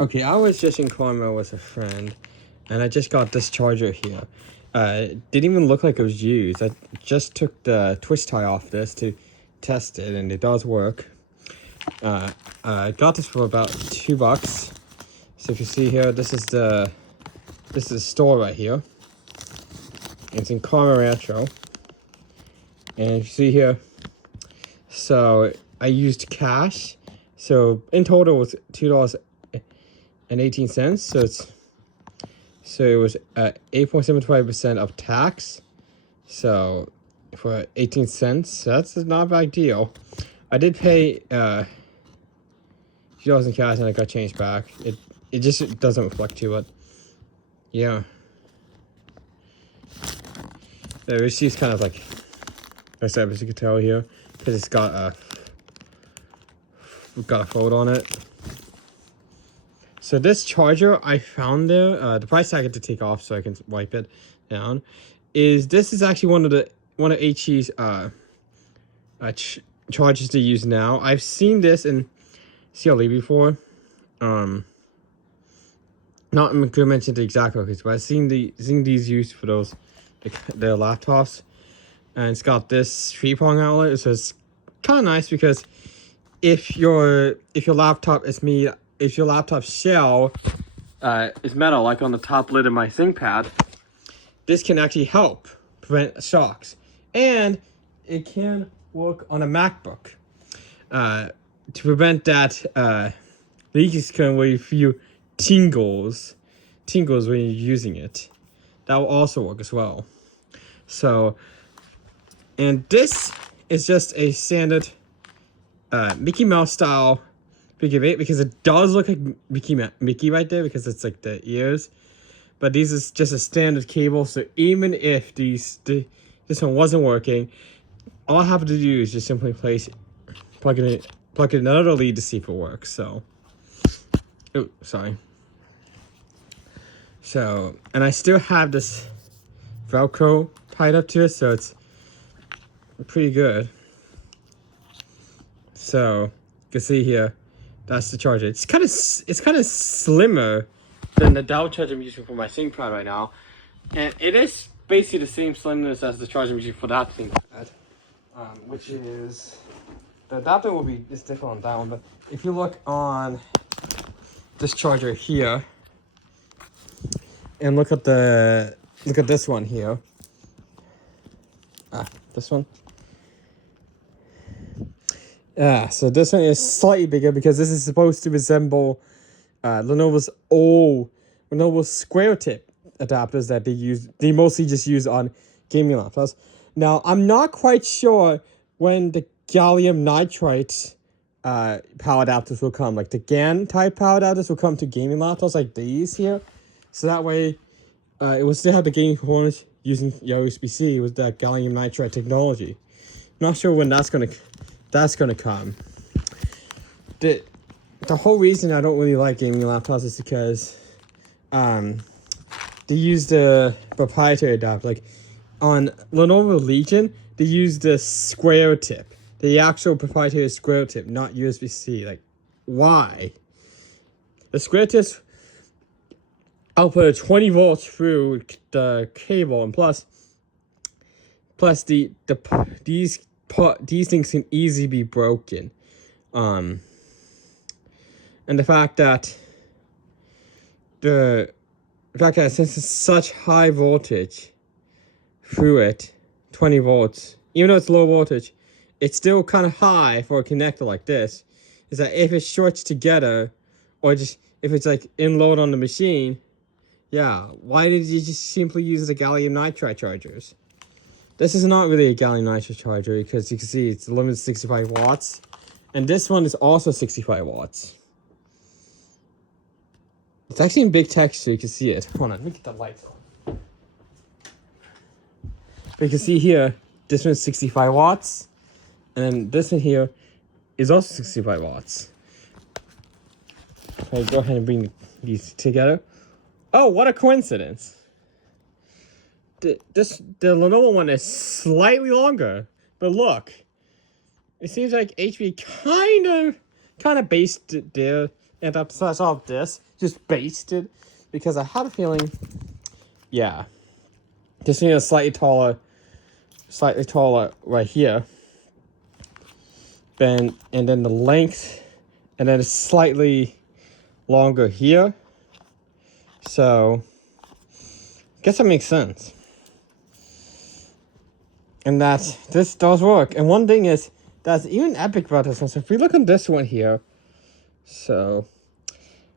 Okay, I was just in Carmel with a friend, and I just got this charger here. It didn't even look like it was used. I just took the twist tie off this to test it, and it does work. I got this for about $2. So if you see here, this is the store right here. It's in Carmel Rancho, and if you see here, so I used cash. So in total it was $2.18. So it was 8.75% of tax. So for 18 cents, so that's not a bad deal. I did pay $2 in cash, and I got change back. It just doesn't reflect to it. Yeah. The receipt's kind of like messed up, as you can tell here, because it's got a fold on it. So this charger I found there, the price tag I had to take off so I can wipe it down. This is actually one of HE's chargers to use now. I've seen this in CLE before. Not going to mention the exact location, but I've seen these used for those their laptops, and it's got this 3-prong outlet, so it's kind of nice because if your laptop shell is metal, like on the top lid of my ThinkPad, this can actually help prevent shocks, and it can work on a MacBook to prevent that leaks where you feel tingles when you're using it. That will also work as well. So, and this is just a standard Mickey Mouse style Figure 8, because it does look like Mickey right there, because it's like the ears. But this is just a standard cable, so even if this one wasn't working, all I have to do is just simply plug in another lead to see if it works. So, oh, sorry. So, and I still have this Velcro tied up to it, so it's pretty good. So, you can see here, that's the charger. It's kind of slimmer than the Dell charger I'm using for my ThinkPad right now, and it is basically the same slimness as the charger I'm using for that ThinkPad, which is the adapter is different on that one. But if you look on this charger here, and look at this one here. This one. So this one is slightly bigger because this is supposed to resemble Lenovo's square tip adapters that they mostly just use on gaming laptops. Now, I'm not quite sure when the gallium nitride power adapters will come. Like the GaN type power adapters will come to gaming laptops like these here. So that way, it will still have the gaming components using USB-C with the gallium nitride technology. Not sure when that's gonna come. The whole reason I don't really like gaming laptops is because they use the proprietary adapter. Like on Lenovo Legion, they use the square tip, the actual proprietary square tip, not USB-C. Like, why? The square tips output 20 volts through the cable, and plus these things can easily be broken, and the fact that since it's such high voltage through it, 20 volts, even though it's low voltage, it's still kind of high for a connector like this. Is that if it shorts together, or just if it's like in load on the machine, yeah, why did you just simply use the gallium nitride chargers? This is not really a gallium nitride charger, because you can see it's limited to 65 watts. And this one is also 65 watts. It's actually in big text, so you can see it. Hold on, let me get the lights on. But you can see here, this one's 65 watts. And then this one here is also 65 watts. Okay, go ahead and bring these together. Oh, what a coincidence. The Lenovo one is slightly longer, but look, it seems like HP kind of based their And I decided off this, just basted, because I had a feeling, yeah, just need a slightly taller right here. And then the length, and then it's slightly longer here. So, I guess that makes sense. And this does work. And one thing is, that's even epic about this one. So if we look on this one here, so,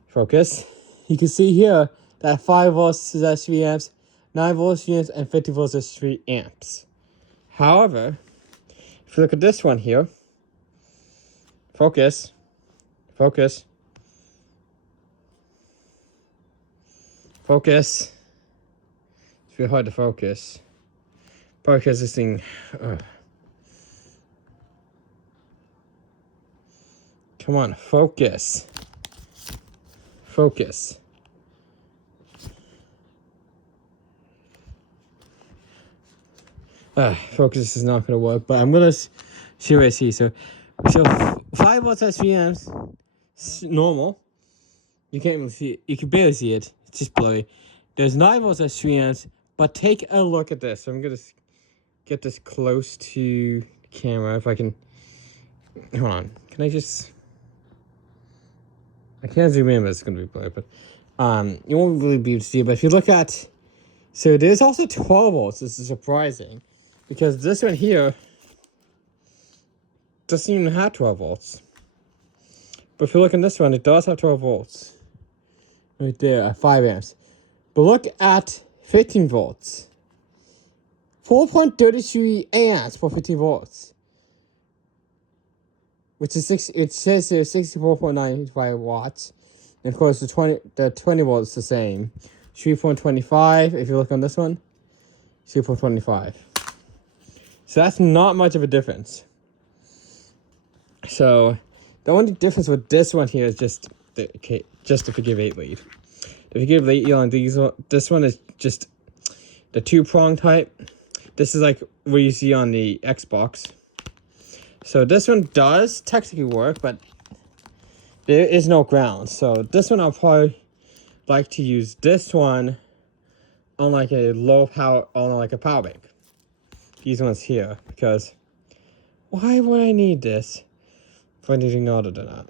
focus, you can see here that 5 volts is 3 amps, 9 volts units, and 50 volts is 3 amps. However, if you look at this one here, focus, it's really hard to focus. Probably because this thing, come on, focus. Focus is not going to work, but I'm going to see what I see. So 5 volts at 3 amps, normal. You can't even see it. You can barely see it. It's just blurry. There's 9 volts at 3 amps, but take a look at this. So I'm going to get this close to the camera if I can. Hold on. Can I just... I can't zoom in, but it's going to be blurry. But you won't really be able to see it. But if you look at... So there's also 12 volts. This is surprising. Because this one here doesn't even have 12 volts. But if you look at this one, it does have 12 volts. Right there at 5 amps. But look at 15 volts. 4.33 amps for 15 volts. Which is it says here 64.95 watts. And of course the 20 volts is the same. 3.25 if you look on this one. 3.25. So that's not much of a difference. So the only difference with this one here is just the figure 8 lead. The figure 8 lead on this one is just the 2-prong type. This is like what you see on the Xbox. So this one does technically work, but there is no ground. So this one I'll probably like to use this one on like a low power, on like a power bank. These ones here, because why would I need this for anything other than that?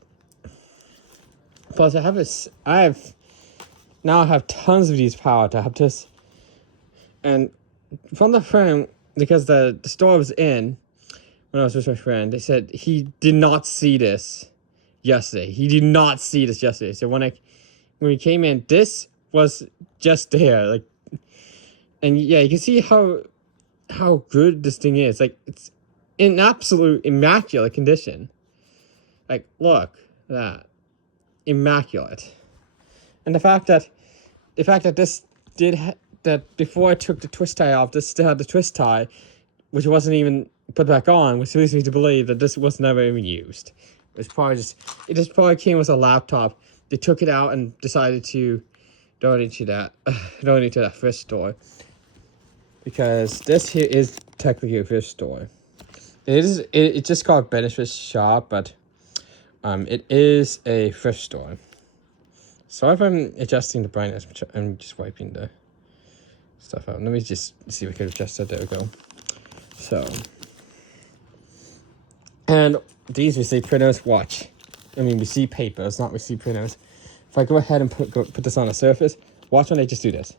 Plus, I now have tons of these power adapters, and from the friend, because the store I was in when I was with my friend, they said he did not see this yesterday. So when we came in, this was just there, like, and yeah, you can see how good this thing is. Like, it's in absolute immaculate condition. Like, look at that, immaculate. And the fact that this that before I took the twist tie off, this still had the twist tie, which wasn't even put back on, which leads me to believe that this was never even used. It just probably came with a laptop. They took it out and decided to donate to that thrift store. Because this here is technically a thrift store. It's just called Benefit Shop, but it is a thrift store. So if I'm adjusting the brightness, I'm just wiping the stuff out. Let me just see if I can adjust that. There we go. So, and these receipt printers, watch. Receipt paper, it's not receipt printers. If I go ahead and put this on a surface, watch when I just do this.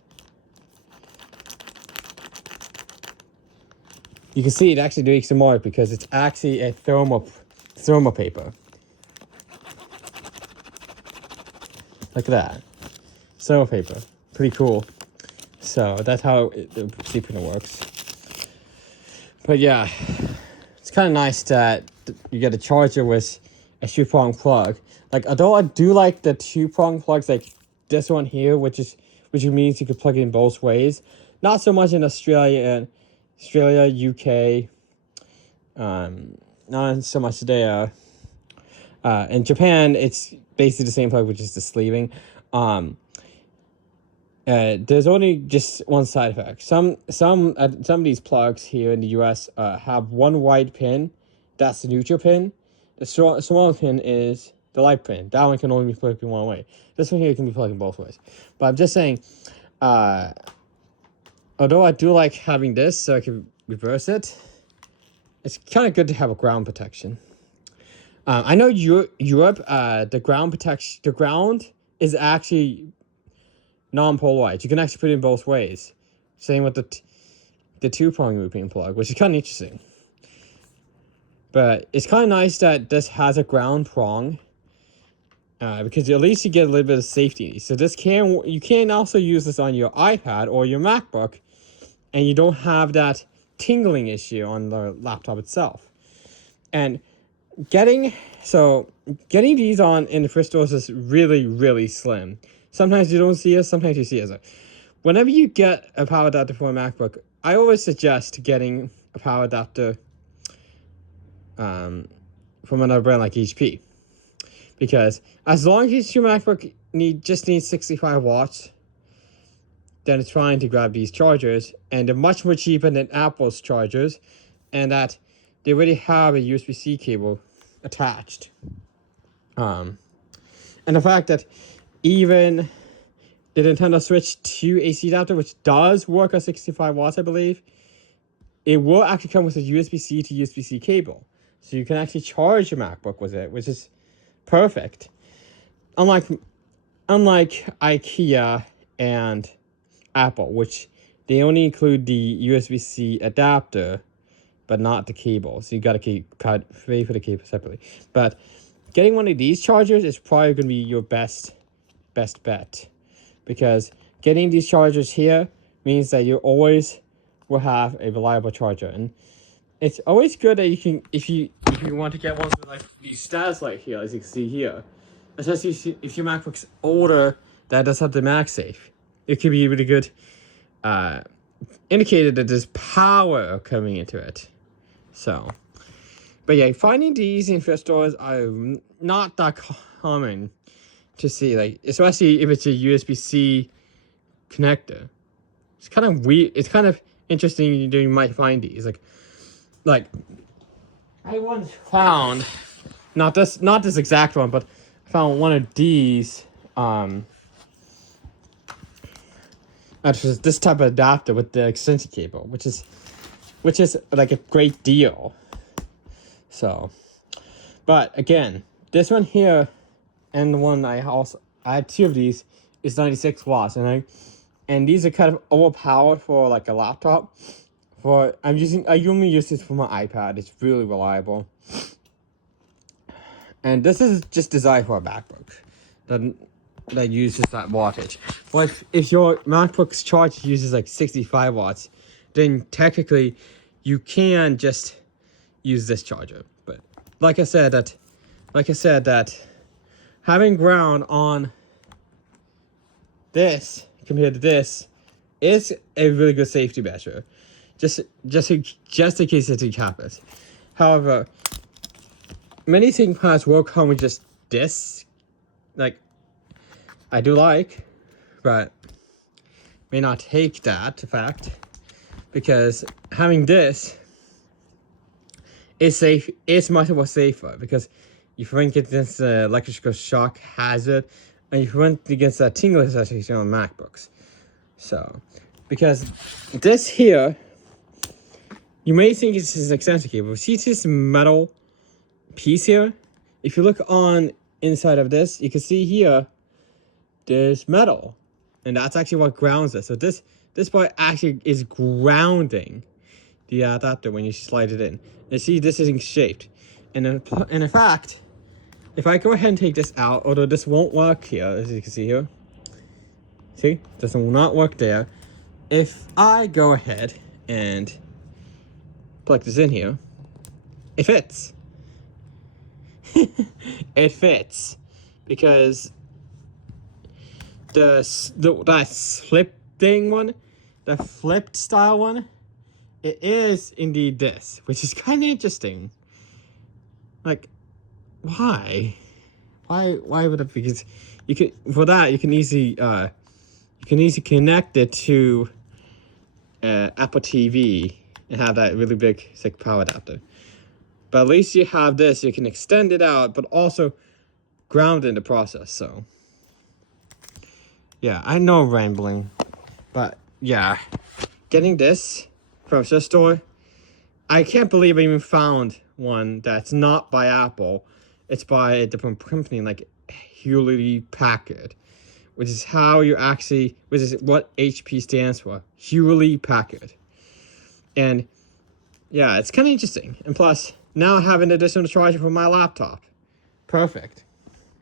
You can see it actually doing some more because it's actually a thermal paper. Like that. Thermal paper. Pretty cool. So that's how the receipt printer works. But yeah, it's kind of nice that you get a charger with a 2-prong plug. Like, although I do like the 2-prong plugs, like this one here, which means you can plug it in both ways. Not so much in Australia, UK, not so much there. In Japan, it's basically the same plug, which is the sleeving. There's only just one side effect. Some of these plugs here in the US have one white pin. That's the neutral pin. The smaller pin is the light pin. That one can only be plugged in one way. This one here can be plugged in both ways. But I'm just saying, although I do like having this so I can reverse it, it's kind of good to have a ground protection. I know Europe, the ground is actually non-polarized. You can actually put it in both ways. Same with the two-prong looping plug, which is kind of interesting. But it's kind of nice that this has a ground prong, because at least you get a little bit of safety. So you can also use this on your iPad or your MacBook, and you don't have that tingling issue on the laptop itself. And getting these on in the thrift stores is really, really slim. Sometimes you don't see it, sometimes you see it. So whenever you get a power adapter for a MacBook, I always suggest getting a power adapter from another brand like HP. Because as long as your MacBook just needs 65 watts, then it's fine to grab these chargers. And they're much more cheaper than Apple's chargers, and that they already have a USB-C cable attached. And the fact that even the Nintendo Switch 2 AC adapter, which does work at 65 watts, I believe, it will actually come with a USB-C to USB-C cable. So you can actually charge your MacBook with it, which is perfect. Unlike IKEA and Apple, which they only include the USB-C adapter, but not the cable. So you got to pay for the cable separately. But getting one of these chargers is probably going to be your best bet, because getting these chargers here means that you always will have a reliable charger. And it's always good that you can, if you want to get one with like these status light here, as you can see here, especially if your MacBook's older that does have the MagSafe, it could be a really good indicator that there's power coming into it. So, but yeah, finding these in thrift stores are not that common to see, like, especially if it's a USB-C connector. It's kind of weird. It's kind of interesting. You might find these like I once found not this exact one, but I found one of these actually this type of adapter with the extension cable, which is like a great deal. So, but again, this one here and the one I had two of these is 96 watts, and these are kind of overpowered for like a laptop. I usually use this for my iPad. It's really reliable. And this is just designed for a MacBook that uses that wattage. But if your MacBook's charge uses like 65 watts, then technically you can just use this charger. But like I said that having ground on this compared to this is a really good safety measure. Just in case anything happens. However, many ThinkPads will come with just this, like I do like, but may not take that fact, because having this is safe. It's much more safer because you prevent against the electrical shock hazard, and you prevent against that tingling sensation on MacBooks. So, because this here, you may think it's an extension cable. See this metal piece here? If you look on inside of this, you can see here there's metal, and that's actually what grounds it. So this part actually is grounding the adapter when you slide it in. And see, this isn't shaped. And in fact, if I go ahead and take this out, although this won't work here, as you can see here, see, this will not work there. If I go ahead and plug this in here, it fits. It fits because that flip thing one, the flipped style one, it is indeed this, which is kind of interesting. Like, why would it? Because you can easily connect it to Apple TV and have that really big power adapter. But at least you have this, you can extend it out, but also ground in the process. So yeah, I know I'm rambling, but yeah, getting this from a thrift store, I can't believe I even found one that's not by Apple. It's by a different company like Hewlett Packard, which is what HP stands for, Hewlett Packard. And yeah, it's kind of interesting. And plus, now I have an additional charger for my laptop. Perfect.